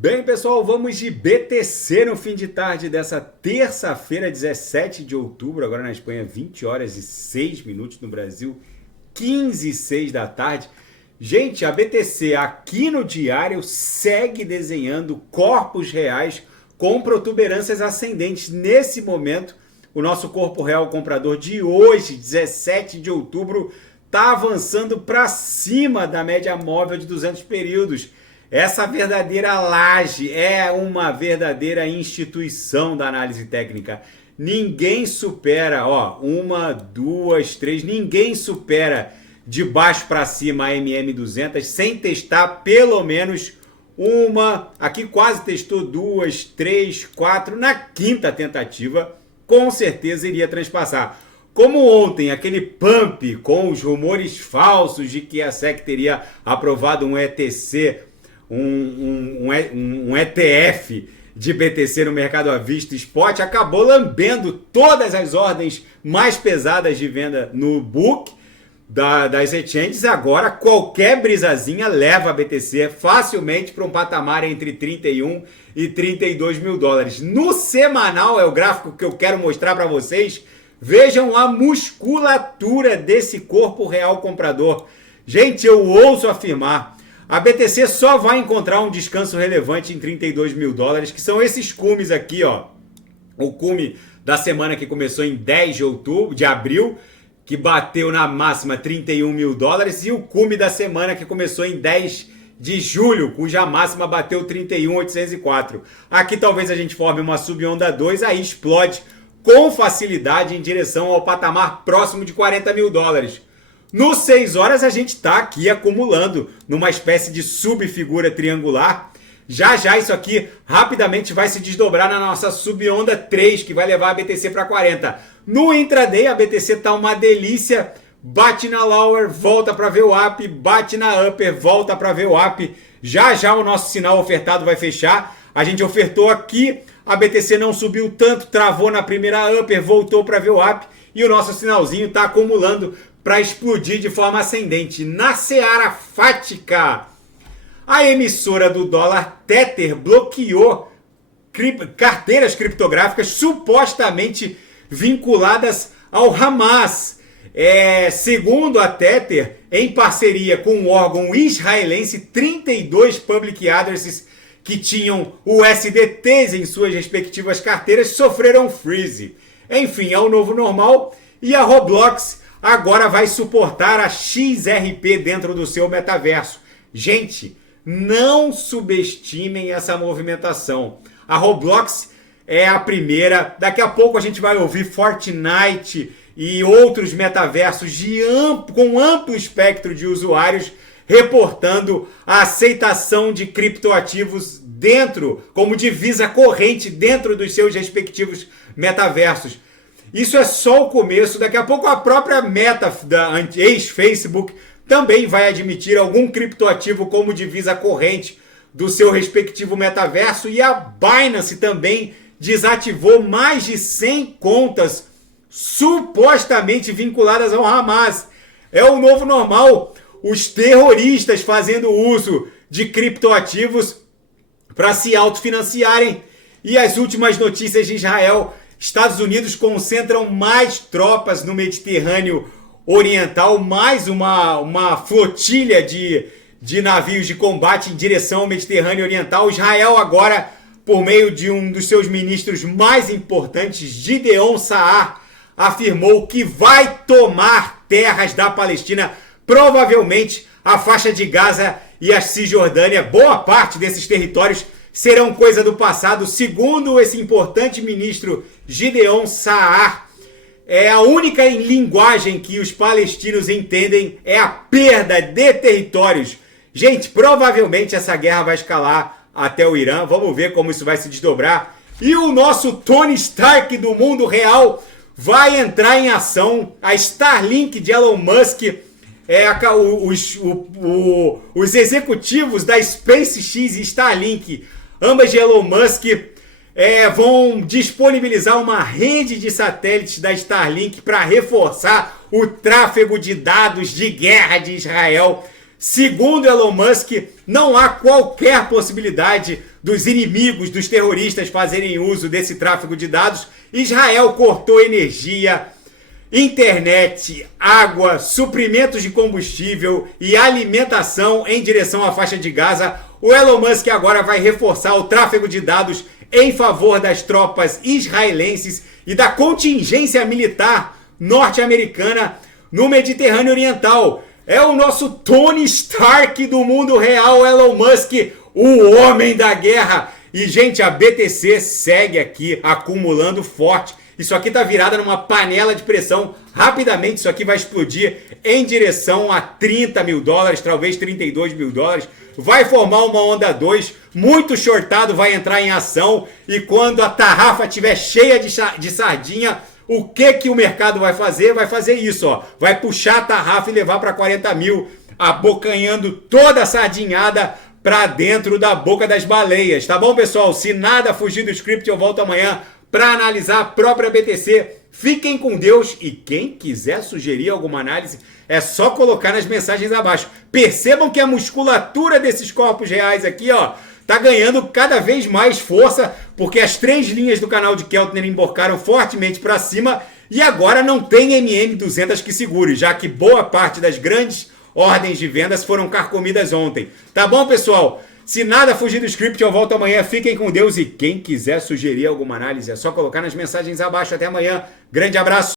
Bem, pessoal, vamos de BTC no fim de tarde dessa terça-feira, 17 de outubro, agora na Espanha, 20 horas e 6 minutos, no Brasil, 15 e 6 da tarde. Gente, a BTC aqui no diário segue desenhando corpos reais com protuberâncias ascendentes. Nesse momento, o nosso corpo real comprador de hoje, 17 de outubro, está avançando para cima da média móvel de 200 períodos. Essa verdadeira laje é uma verdadeira instituição da análise técnica. Ninguém supera, uma, duas, três, ninguém supera de baixo para cima a MM200 sem testar pelo menos uma. Aqui quase testou duas, três, quatro. Na quinta tentativa, com certeza iria transpassar. Como ontem, aquele pump com os rumores falsos de que a SEC teria aprovado um ETC, um ETF de BTC no mercado à vista spot, acabou lambendo todas as ordens mais pesadas de venda no book das exchanges. Agora qualquer brisazinha leva a BTC facilmente para um patamar entre 31 e 32 mil dólares. No semanal, é o gráfico que eu quero mostrar para vocês. Vejam a musculatura desse corpo real comprador. Gente, eu ouso afirmar, a BTC só vai encontrar um descanso relevante em 32 mil dólares, que são esses cumes aqui, ó. O cume da semana que começou em 10 de abril, que bateu na máxima 31 mil dólares, e o cume da semana que começou em 10 de julho, cuja máxima bateu 31.804. Aqui talvez a gente forme uma subonda 2, aí explode com facilidade em direção ao patamar próximo de 40 mil dólares. No 6 horas a gente está aqui acumulando numa espécie de subfigura triangular. Já isso aqui rapidamente vai se desdobrar na nossa subonda 3, que vai levar a BTC para 40. No intraday a BTC está uma delícia, bate na lower, volta para VWAP, bate na upper, volta para VWAP. Já o nosso sinal ofertado vai fechar. A gente ofertou aqui, a BTC não subiu tanto, travou na primeira upper, voltou para VWAP e o nosso sinalzinho está acumulando para explodir de forma ascendente. Na seara fática, a emissora do dólar Tether bloqueou carteiras criptográficas supostamente vinculadas ao Hamas. Segundo a Tether, em parceria com o órgão israelense, 32 public addresses que tinham USDTs em suas respectivas carteiras sofreram freeze. Enfim, é o novo normal e a Roblox agora vai suportar a XRP dentro do seu metaverso. Gente, não subestimem essa movimentação. A Roblox é a primeira. Daqui a pouco a gente vai ouvir Fortnite e outros metaversos com amplo espectro de usuários reportando a aceitação de criptoativos como divisa corrente dentro dos seus respectivos metaversos. Isso é só o começo. Daqui a pouco a própria Meta, da ex-Facebook, também vai admitir algum criptoativo como divisa corrente do seu respectivo metaverso. E a Binance também desativou mais de 100 contas supostamente vinculadas ao Hamas. É o novo normal. Os terroristas fazendo uso de criptoativos para se autofinanciarem. E as últimas notícias de Israel: Estados Unidos concentram mais tropas no Mediterrâneo Oriental, mais uma flotilha de navios de combate em direção ao Mediterrâneo Oriental. Israel agora, por meio de um dos seus ministros mais importantes, Gideon Saar, afirmou que vai tomar terras da Palestina, provavelmente a faixa de Gaza e a Cisjordânia. Boa parte desses territórios serão coisa do passado. Segundo esse importante ministro Gideon Saar, a única linguagem que os palestinos entendem é a perda de territórios. Gente, provavelmente essa guerra vai escalar até o Irã. Vamos ver como isso vai se desdobrar. E o nosso Tony Stark do mundo real vai entrar em ação. A Starlink de Elon Musk, os executivos da SpaceX e Starlink, ambas de Elon Musk, vão disponibilizar uma rede de satélites da Starlink para reforçar o tráfego de dados de guerra de Israel. Segundo Elon Musk, não há qualquer possibilidade dos inimigos, dos terroristas fazerem uso desse tráfego de dados. Israel cortou energia, internet, água, suprimentos de combustível e alimentação em direção à faixa de Gaza. O Elon Musk agora vai reforçar o tráfego de dados em favor das tropas israelenses e da contingência militar norte-americana no Mediterrâneo Oriental. É o nosso Tony Stark do mundo real, Elon Musk, o homem da guerra. E, gente, a BTC segue aqui acumulando forte. Isso aqui tá virada numa panela de pressão. Rapidamente isso aqui vai explodir em direção a 30 mil dólares, talvez 32 mil dólares. Vai formar uma onda 2, muito shortado vai entrar em ação. E quando a tarrafa estiver cheia de sardinha, o que o mercado vai fazer? Vai fazer isso, ó. Vai puxar a tarrafa e levar para 40 mil, abocanhando toda a sardinhada para dentro da boca das baleias. Tá bom, pessoal? Se nada fugir do script, eu volto amanhã para analisar a própria BTC. Fiquem com Deus e quem quiser sugerir alguma análise é só colocar nas mensagens abaixo. Percebam que a musculatura desses corpos reais aqui, ó, tá ganhando cada vez mais força, porque as 3 linhas do canal de Keltner emborcaram fortemente para cima e agora não tem MM200 que segure, já que boa parte das grandes ordens de vendas foram carcomidas ontem. Tá bom, pessoal? Se nada fugir do script, eu volto amanhã. Fiquem com Deus e quem quiser sugerir alguma análise é só colocar nas mensagens abaixo. Até amanhã. Grande abraço.